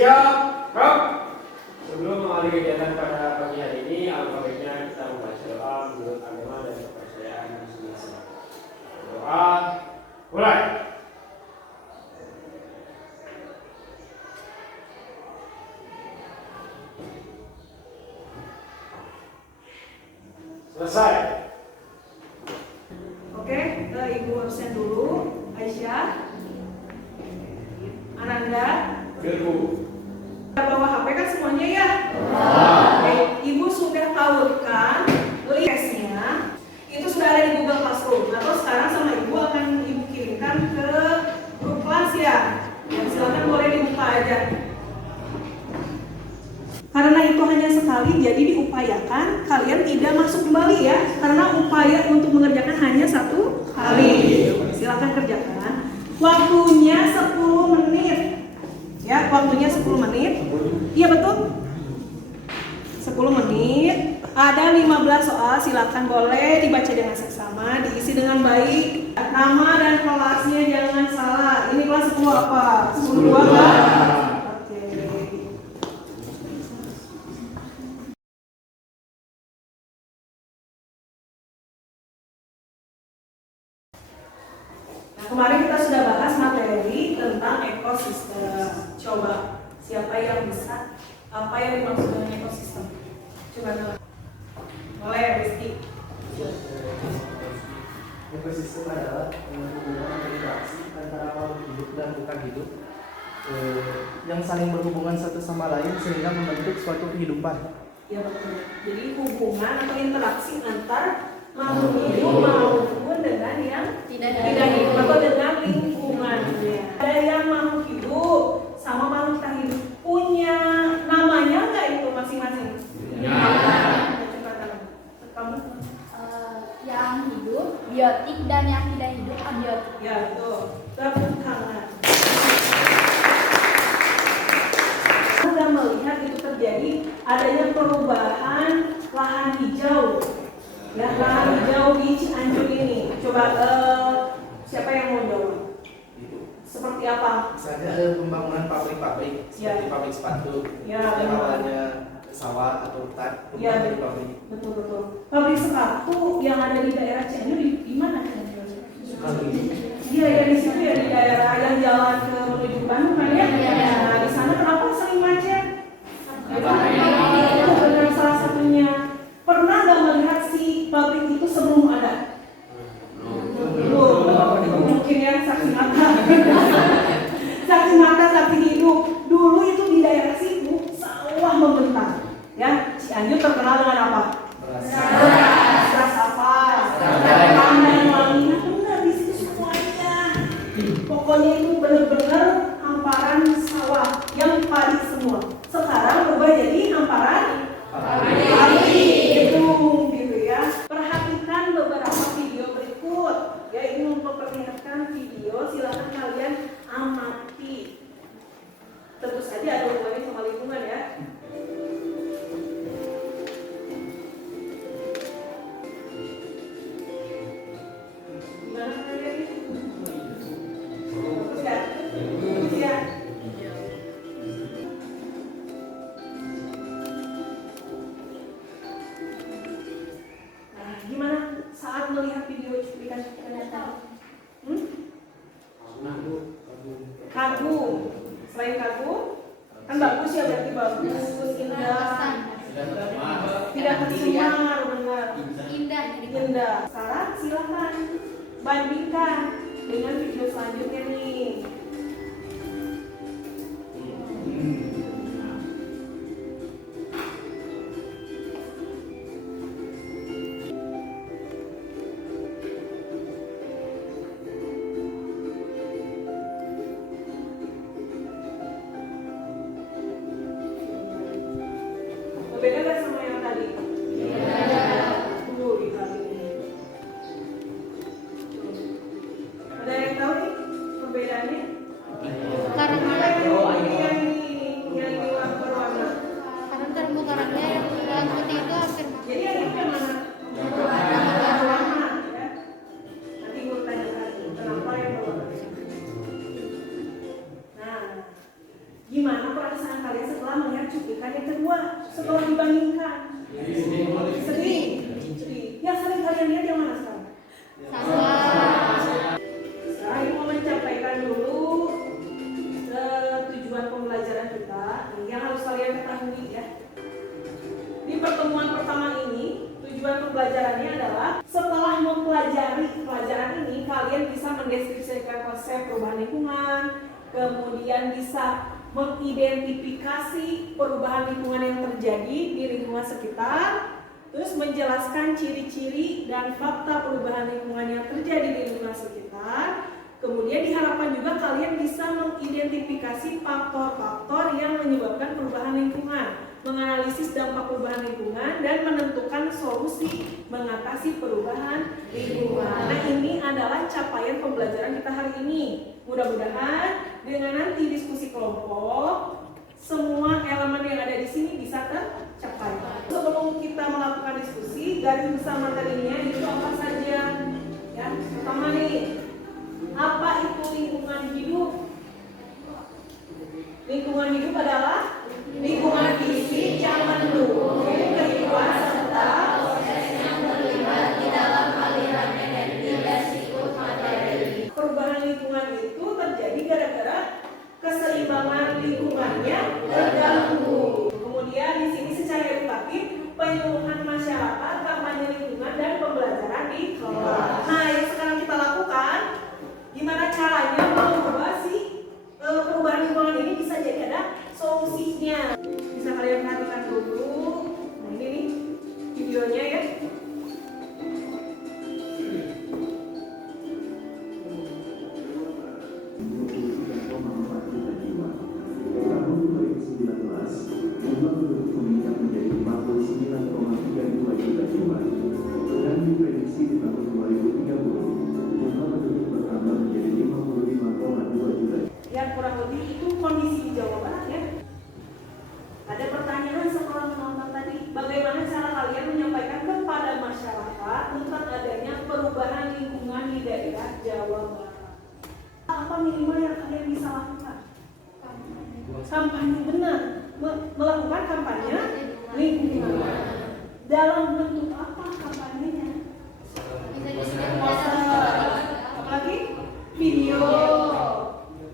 siap, Rob. Sebelum mengalami kegiatan pada pagi hari ini, alangkah baiknya kita membaca doa menurut agama dan kepercayaan masing-masing. Doa, mulai. Selesai. Oke, Ibu absen dulu. Aisyah, Ananda, Firbu. kita bawa HP kan semuanya ya? Ibu sudah tahu kan listnya itu sudah ada di Google Classroom. Atau sekarang sama Ibu akan Ibu kirimkan ke grup kelas ya. Silakan boleh dibuka aja. Karena itu hanya sekali, jadi diupayakan kalian tidak masuk kembali ya. Karena upaya untuk mengerjakan hanya satu kali. Silakan kerjakan. Waktunya 10 menit. Ya, waktunya 10 menit. Iya betul? 10 menit. Ada 15 soal, silakan boleh dibaca dengan seksama, diisi dengan baik. Nama dan kelasnya jangan salah. Ini kelas 10 apa? 10 kan? Kemarin kita sudah bahas materi tentang ekosistem. Coba, siapa yang bisa? Apa yang dimaksud dengan ekosistem? Coba dulu. Boleh, Rizky. Ekosistem adalah hubungan interaksi antara makhluk hidup dan bukan hidup yang saling berhubungan satu sama lain sehingga membentuk suatu kehidupan. Ya betul. Jadi hubungan atau interaksi antar makhluk hidup maupun dengan yang tidak hidup atau dengan lingkungan. Ada yang makhluk hidup sama makhluk tak hidup punya namanya nggak itu masing-masing? Ya. Kamu? Yang hidup biotik dan yang tidak hidup abiotik. Ya betul. Tepuk tangan. Kita melihat itu terjadi adanya perubahan lahan hijau. Ya, lahan hijau di Cianjur ini. Coba siapa yang mau jawab? Seperti apa? Misalnya ada pembangunan pabrik-pabrik seperti pabrik sepatu Ya, yang benar. awalnya sawah atau hutan Ya, menjadi pabrik. betul. Pabrik sepatu yang ada di daerah Cianjur di mana? Iya ya di situ ya, di daerah yang jalan ke menuju Bandung kan ya? Nah, di sana kenapa sering macet? Itu benar salah satunya. Pernah nggak melihat si pabrik itu sebelum ada? Belum. Mungkin ya saksi mata. Saksi mata, saksi hidup. Dulu itu di daerah situ sawah membentang. Ya, Cianjur terkenal dengan apa? Beras apa? Pandai wanginya benar di situ semuanya. Pokoknya itu benar-benar hamparan sawah yang padi semua. Sekarang berubah jadi hamparan padi. Itu gitu ya. Perhatikan beberapa video berikut. Ya, ini memperlihatkan video. Silakan kalian amati. Tentu saja ada hubungannya sama lingkungan ya. Gimana kalian ini? Bagus ya? Bagus ya? Nah, gimana saat melihat video cuplikan tadi? Kagum. Selain kagum, kan bagus ya, berarti bagus, indah, tidak tercemar, benar. Indah. Sekarang silakan bandingkan dengan video selanjutnya nih. Beda nggak sama yang tadi? Tuh, lihat ini. Ada yang tahu nih perbedaannya? Gimana perasaan kalian setelah melihat cuplikan yang kedua? Setelah dibandingkan? Sedih. Yang sering kalian lihat yang mana sekarang? Sekarang Ibu mau menyampaikan dulu tujuan pembelajaran kita yang harus kalian ketahui ya. Di pertemuan pertama ini, tujuan pembelajarannya adalah setelah mempelajari pelajaran ini, kalian bisa mendeskripsikan konsep perubahan lingkungan, kemudian bisa mengidentifikasi perubahan lingkungan yang terjadi di lingkungan sekitar, terus menjelaskan ciri-ciri dan fakta perubahan lingkungan yang terjadi di lingkungan sekitar. Kemudian diharapkan juga kalian bisa mengidentifikasi faktor-faktor yang menyebabkan perubahan lingkungan, menganalisis dampak perubahan lingkungan, dan menentukan solusi mengatasi perubahan lingkungan. Nah, ini adalah capaian pembelajaran kita hari ini. Mudah-mudahan dengan nanti diskusi kelompok, semua elemen yang ada di sini bisa tercapai. Sebelum kita melakukan diskusi, garis besar materinya itu apa saja? Ya, pertama nih, apa itu lingkungan hidup? Lingkungan hidup adalah lingkungan fisik yang mendukung kehidupan serta proses yang terlibat di dalam aliran energi dan siklus materi. Perubahan lingkungan itu terjadi gara-gara keseimbangan lingkungannya terganggu. Kemudian di sini secara edukatif, penyuluhan masyarakat, kampanye lingkungan, dan pembelajaran di kelas. Nah, yang sekarang kita lakukan, gimana caranya mengubah perubahan lingkungan ini bisa jadi ada solusinya. Bisa kalian perhatikan dulu. Nah, ini nih videonya ya. Jumlah penduduk meningkat menjadi 49,32 juta jiwa dan diprediksi di tahun 2030 jumlah penduduk bertambah menjadi 55,2 juta. Yang kurang lebih itu kondisi di Jawa Barat ya. Ada pertanyaan setelah menonton tadi, bagaimana cara kalian menyampaikan kepada masyarakat tentang adanya perubahan lingkungan di daerah Jawa Barat? Apa minimal yang kalian bisa lakukan? Kampanye, benar. Melakukan kampanye lingkungan. Dalam bentuk apa kampanyenya? Apalagi video.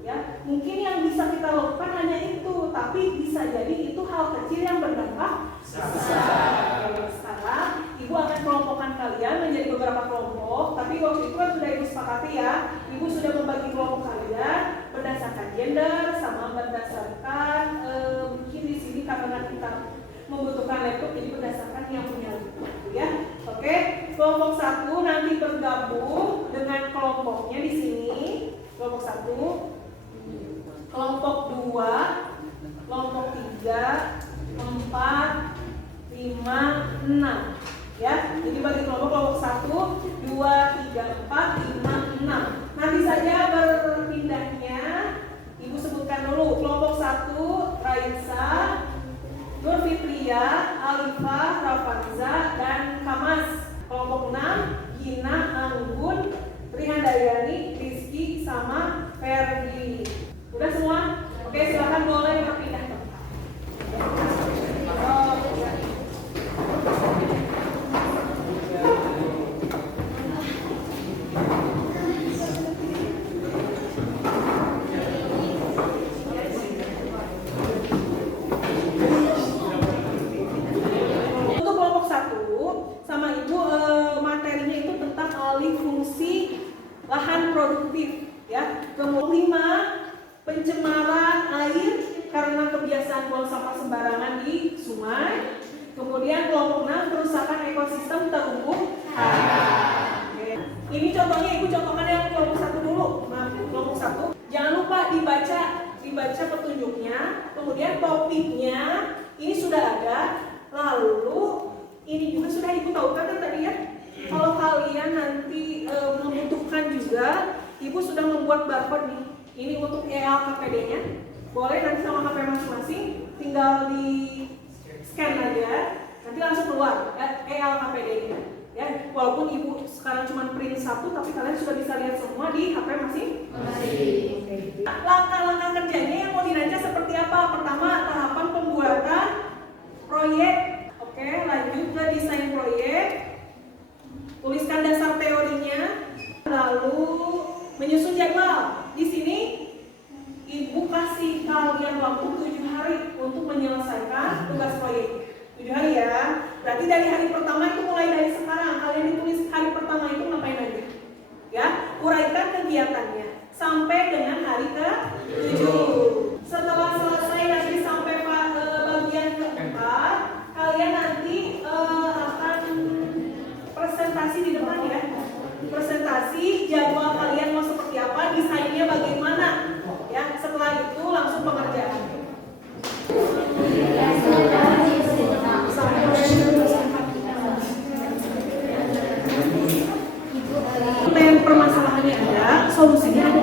Ya, mungkin yang bisa kita lakukan hanya itu, tapi bisa jadi itu hal kecil yang berdampak besar. Sekarang Ibu akan kelompokkan kalian menjadi beberapa kelompok, tapi waktu itu kan sudah Ibu sepakati ya. Ibu sudah membagi kelompok kalian berdasarkan gender sama berdasarkan mungkin di sini karena kita membutuhkan laptop, jadi berdasarkan yang punya laptop ya. Oke, kelompok 1 nanti bergabung dengan kelompoknya di sini. Kelompok 1, kelompok 2, kelompok 3, 4, 5, 6 ya. Jadi bagi kelompok 1, 2, 3, 4, 5, 6. Nanti saja berpindahnya Ibu sebutkan dulu. Kelompok 1, Raisa, Nur Fitria, Alifah, Rafanza, dan Kamas. Kelompok 6, Gina, Anggun, Rihandayani, Rizky, sama Ferdi. Udah semua? Oke, silakan boleh berpindah tempat. Untuk kelompok 1 sama Ibu materinya itu tentang alih fungsi lahan produktif ya. Kelompok 5, pencemaran air karena kebiasaan buang sampah sembarangan di sungai. Kemudian kelompok 6, kerusakan ekosistem terumbu karang. Ini contohnya, Ibu contohkan yang kelompok 1 dulu. Nah, kelompok 1, jangan lupa dibaca petunjuknya. Kemudian topiknya ini sudah ada. Lalu ini juga sudah Ibu tahu kan tadi ya. Kalau kalian nanti membutuhkan juga, Ibu sudah membuat barcode nih. Ini untuk ELKPD-nya. Boleh nanti sama HP masing-masing, tinggal di scan aja, nanti langsung keluar ELKPD-nya. Ya, walaupun Ibu sekarang cuma print 1, tapi kalian sudah bisa lihat semua di HP masing-masing. Langkah-langkah kerjanya yang mau dirancang seperti apa? hari untuk menyelesaikan tugas proyek. 7 hari ya. Berarti dari hari pertama itu mulai dari sekarang kalian ditulis hari pertama itu ngapain aja. Ya, uraikan kegiatannya sampai dengan hari ke-7. Setelah selesai nanti sampai bagian keempat, kalian nanti akan presentasi di depan ya. Presentasi, jadwal kalian mau seperti apa, desainnya bagaimana. Ya, setelah itu langsung pengerjaan. Yang permasalahannya ada, solusinya ada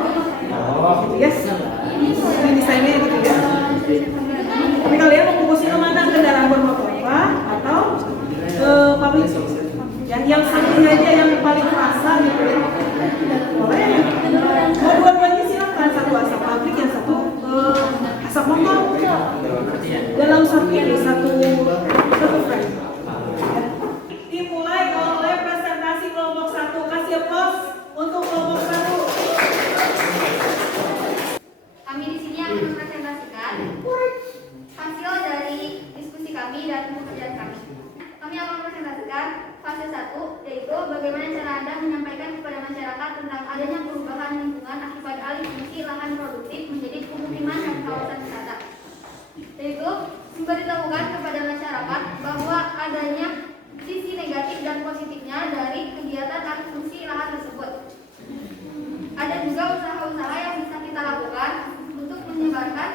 apa? Yes. Ini desainnya gitu ya. Tapi kalian mau fokusnya kemana? Kendaraan bermotor atau public? Yang satunya aja yang paling terasa gitu ya. Boleh. Mau dua-duanya silakan. Satu asap publik, yang satu asap motor. Dalam satu ini satu frame. Dimulai oleh presentasi kelompok 1. Kasih applause untuk kelompok 1. Kami di sini akan mempresentasikan hasil dari diskusi kami dan pekerjaan kami. Kami akan mempresentasikan fase 1, yaitu bagaimana cara Anda menyampaikan kepada masyarakat tentang adanya perubahan lingkungan akibat alih fungsi lahan produktif menjadi pemukiman dan kawasan wisata. Yaitu memberitahukan kepada masyarakat bahwa adanya sisi negatif dan positifnya dari kegiatan alih fungsi lahan tersebut. Ada juga usaha-usaha yang bisa kita lakukan untuk menyebarkan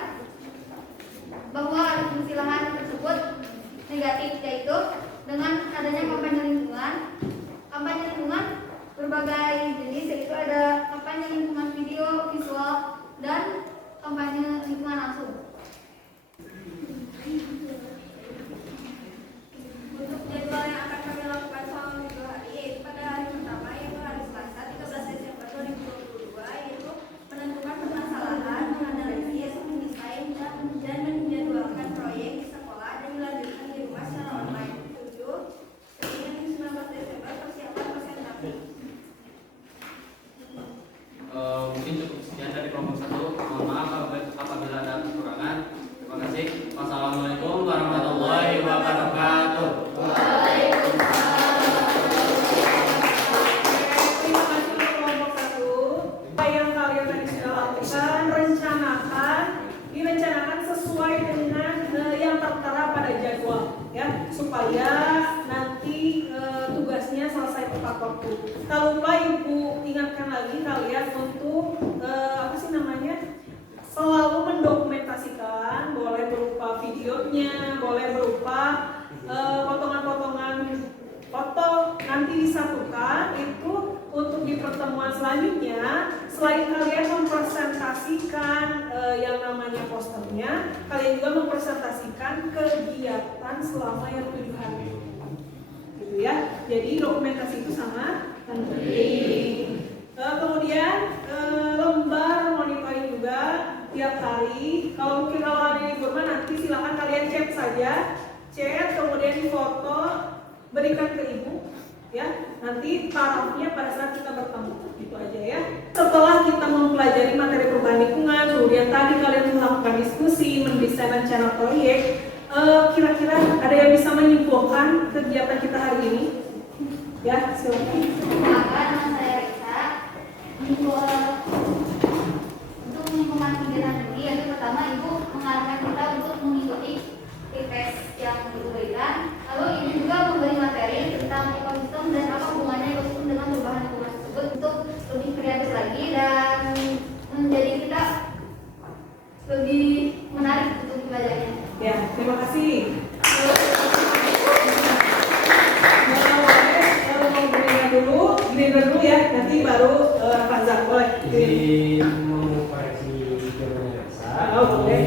bahwa alih fungsi lahan tersebut negatif, yaitu dengan adanya kampanye lingkungan. Kampanye lingkungan berbagai jenis, yaitu ada kampanye lingkungan video, visual, dan kampanye lingkungan langsung. Untuk jadwal yang akan kami lakukan selama 7 hari, yaitu pada hari pertama, yaitu hari Selasa 13 Desember 2022, yaitu menentukan permasalahan, menganalisis, mendesain, dan menjadwalkan proyek di sekolah dan dilanjutkan di rumah secara online. 7. Kemudian 19 Desember persiapan presentasi. Mungkin cukup sekian dari kelompok 1. Mohon maaf apabila ada kekurangan. Terima kasih. Wassalamualaikum warahmatullahi wabarakatuh. Terima kasih untuk kelompok 1. Apa yang kalian tadi sudah lakukan, direncanakan sesuai dengan yang tertera pada jadwal, ya, supaya nanti tugasnya selesai tepat waktu. Tak lupa Ibu ingatkan lagi kalian untuk selalu mendokumentasikan, boleh berupa videonya, boleh berupa potongan-potongan foto, nanti disatukan itu untuk di pertemuan selanjutnya. Selain kalian mempresentasikan yang namanya posternya, kalian juga mempresentasikan kegiatan selama yang 7 hari, gitu ya. Jadi dokumentasi itu sangat penting. Kemudian lembar monitoring juga tiap hari. Kalau mungkin ada libur nanti silakan kalian chat saja, kemudian difoto, berikan ke Ibu, ya. Nanti tarafnya pada saat kita bertemu, itu aja ya. Setelah kita mempelajari materi perubahan lingkungan, kemudian tadi kalian melakukan diskusi, mendesain rencana proyek, kira-kira ada yang bisa menyimpulkan kegiatan kita hari ini? Ya, silakan. Nama saya Risa. Untuk menyimpulkan kegiatan ini, yaitu pertama Ibu mengarahkan kita untuk mengikuti tes yang Ibu berikan. Lalu Ibu juga memberi materi tentang ekosistem dan apa hubungannya ekosistem dengan perubahan lingkungan tersebut untuk lebih kreatif lagi dan menjadi kita lebih menarik untuk belajarnya. Ya, terima kasih. Gerindra dulu ya, nanti baru Razak, boleh. Jadi mau koreksi jawabannya Rasa. Oh, boleh.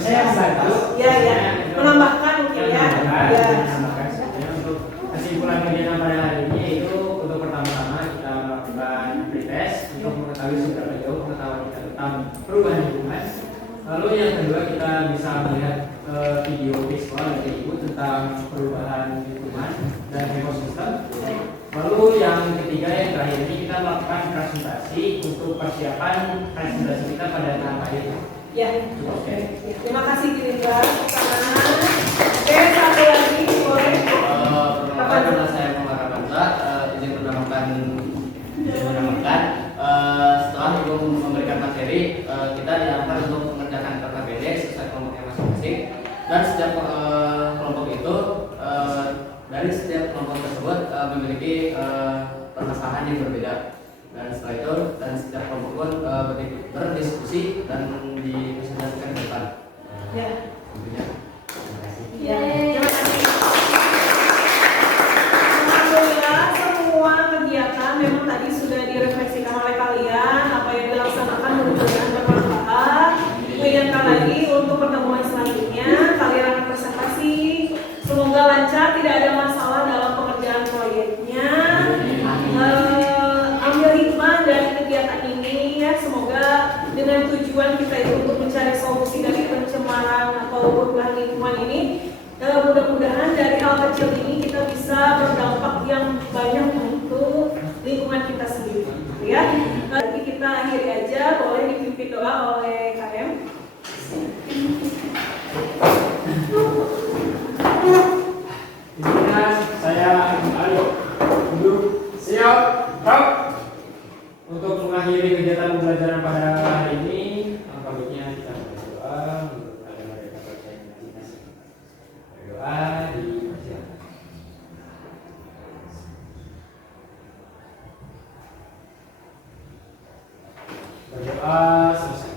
Saya membantu. Ya, menambahkan mungkin ya. Ya. Menambahkan sebenarnya untuk kesimpulan kegiatan pada hari ini itu untuk pertama-tama kita melakukan pretest untuk mengetahui seberapa jauh pengetahuan kita tentang perubahan lingkungan. Lalu yang kedua kita bisa melihat video visual dari Ibu tentang perubahan lingkungan dan ekosistem. Lalu yang ketiga yang terakhir ini kita melakukan presentasi untuk persiapan presentasi kita pada tahap akhir. Ya. Oke. Terima kasih Gerindra. Oke, satu lagi boleh. Perkenalkan nama saya Muhammad Ramadza, izin menamakan. Setelah Ibu memberikan materi, kita diantar untuk mengerjakan KKBD sesuai kelompoknya masing-masing. Dan setiap kelompok itu, dari setiap kelompok tersebut memiliki permasalahan yang berbeda. Dan setelah itu, dan setiap kelompok pun berdiskusi dan dipresentasikan ke depan. Ya. Tentunya. Terima kasih. Ya. Terima kasih. Alhamdulillah semua kegiatan memang tadi sudah direfleksikan oleh kalian, apa yang dilaksanakan mudah-mudahan bermanfaat. Mengingatkan lagi untuk pertemuan selanjutnya kalian akan presentasi. Semoga lancar, tidak ada masalah dalam pengerjaan proyeknya. Ambil hikmah dari kegiatan ini ya, semoga dengan tujuan kita itu untuk mencari solusi dari pencemaran atau perubahan lingkungan ini, mudah-mudahan dari hal kecil ini kita bisa berdampak yang banyak untuk lingkungan kita sendiri ya. Nanti kita akhiri aja, boleh dipimpin doa oleh KM. Izinkan saya Ayo duduk siap Pak. Untuk mengakhiri kegiatan pembelajaran pada hari ini, alangkah baiknya kita berdoa untuk agar mereka percaya imajinasi. Berdoa dipersilakan. Berdoa selesai.